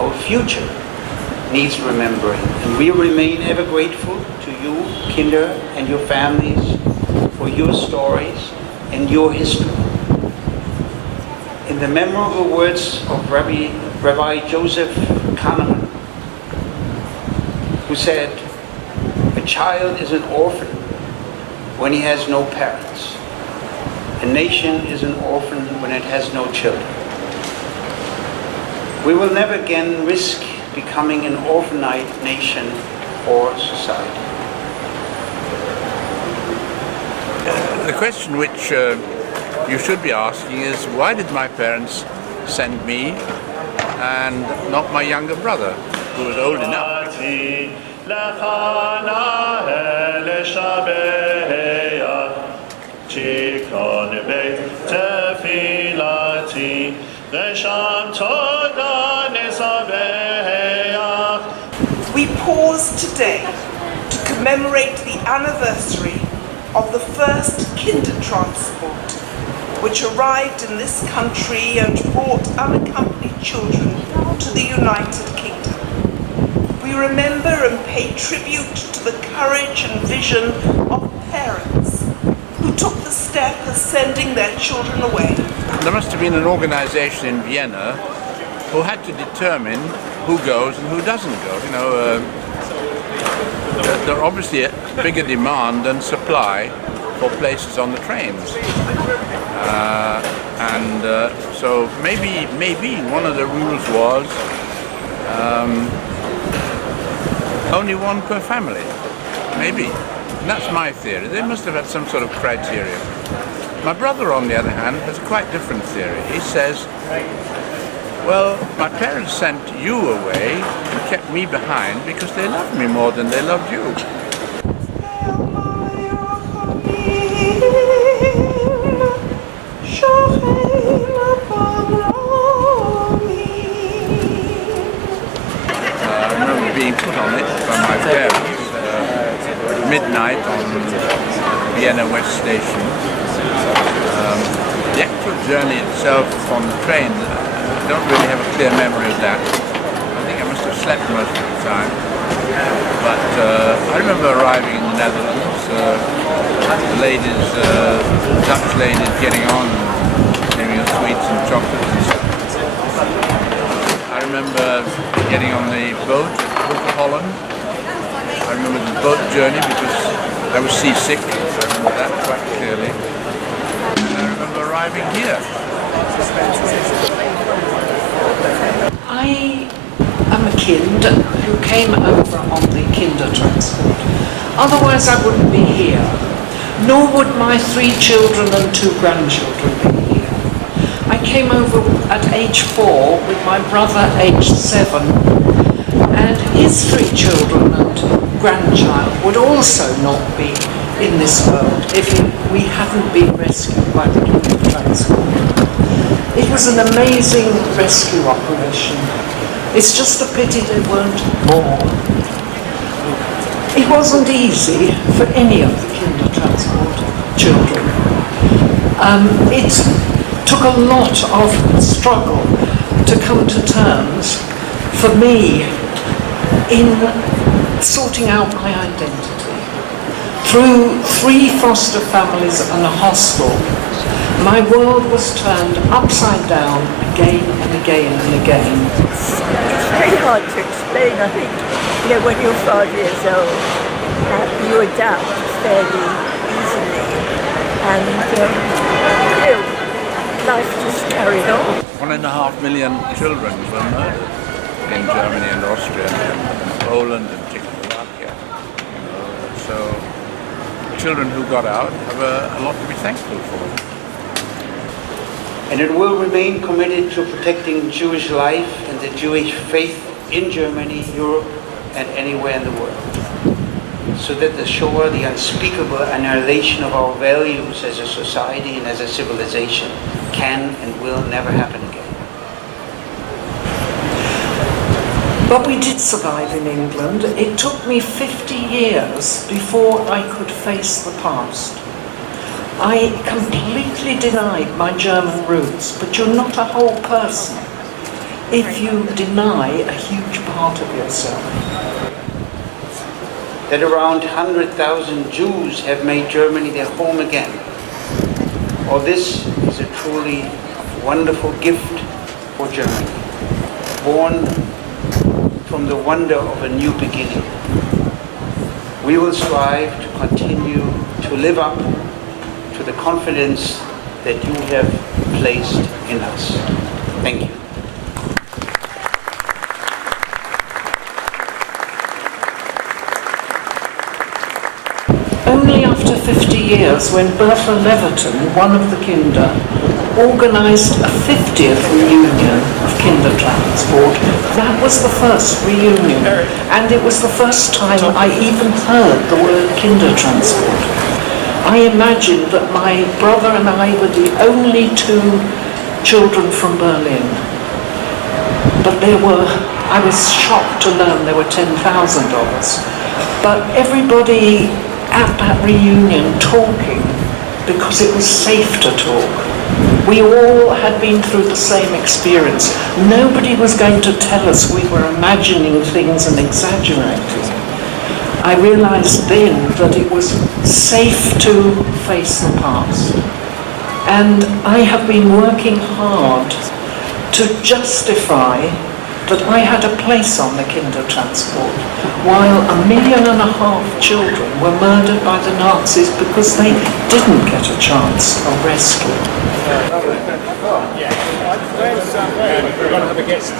our future needs remembering. And we remain ever grateful to you, Kinder, and your families for your stories and your history. In the memorable words of Rabbi Joseph Kahneman, who said, "A child is an orphan when he has no parents. A nation is an orphan when it has no children." We will never again risk becoming an orphanite nation or society. The question which you should be asking is, why did my parents send me and not my younger brother, who was old enough? We pause today to commemorate the anniversary of the first Kindertransport, which arrived in this country and brought unaccompanied children to the United Kingdom. We remember and pay tribute to the courage and vision of parents who took the step of sending their children away. There must have been an organization in Vienna who had to determine who goes and who doesn't go. You know, there are obviously a bigger demand than supply for places on the trains. So maybe one of the rules was only one per family. Maybe. And that's my theory. They must have had some sort of criteria. My brother, on the other hand, has a quite different theory. He says, well, my parents sent you away and kept me behind because they loved me more than they loved you. I remember being put on it by my parents midnight on Vienna West Station. The actual journey itself on the train, I don't really have a clear memory of that. I think I must have slept most of the time. But I remember arriving in the Netherlands, the ladies, Dutch ladies getting on, giving us sweets and chocolates and stuff. I remember getting on the boat to Holland. I remember the boat journey because I was seasick. I remember that quite clearly. And I remember arriving here. I am a kind who came over on the Kindertransport. Otherwise I wouldn't be here, nor would my 3 children and 2 grandchildren be here. I came over at age 4 with my brother aged 7, and his 3 children and grandchild would also not be in this world if we hadn't been rescued by the Kindertransport. It was an amazing rescue operation. It's just a pity there weren't more. It wasn't easy for any of the Kindertransport children. It took a lot of struggle to come to terms for me in sorting out my identity. Through 3 foster families and a hostel, my world was turned upside down again and again and again. It's very hard to explain, I think. You know, when you're 5 years old, you adapt fairly easily, and life just carried on. 1.5 million children were murdered in Germany and Austria and Poland and Czechoslovakia. So children who got out have a lot to be thankful for. And it will remain committed to protecting Jewish life and the Jewish faith in Germany, Europe, and anywhere in the world, so that the Shoah, the unspeakable annihilation of our values as a society and as a civilization, can and will never happen again. But we did survive in England. It took me 50 years before I could face the past. I completely denied my German roots, but you're not a whole person if you deny a huge part of yourself. That around 100,000 Jews have made Germany their home again. All this is a truly wonderful gift for Germany, born from the wonder of a new beginning. We will strive to continue to live up to the confidence that you have placed in us. Thank you. Only after 50 years, when Bertha Leverton, one of the Kinder, organised a 50th reunion of Kindertransport, that was the first reunion, and it was the first time I even heard the word Kindertransport. I imagined that my brother and I were the only two children from Berlin, but I was shocked to learn there were 10,000 of us. But everybody at that reunion talking because it was safe to talk. We all had been through the same experience. Nobody was going to tell us we were imagining things and exaggerating. I realized then that it was safe to face the past. And I have been working hard to justify that I had a place on the Kindertransport, while 1.5 million children were murdered by the Nazis because they didn't get a chance of rescue. We're going to have a guest.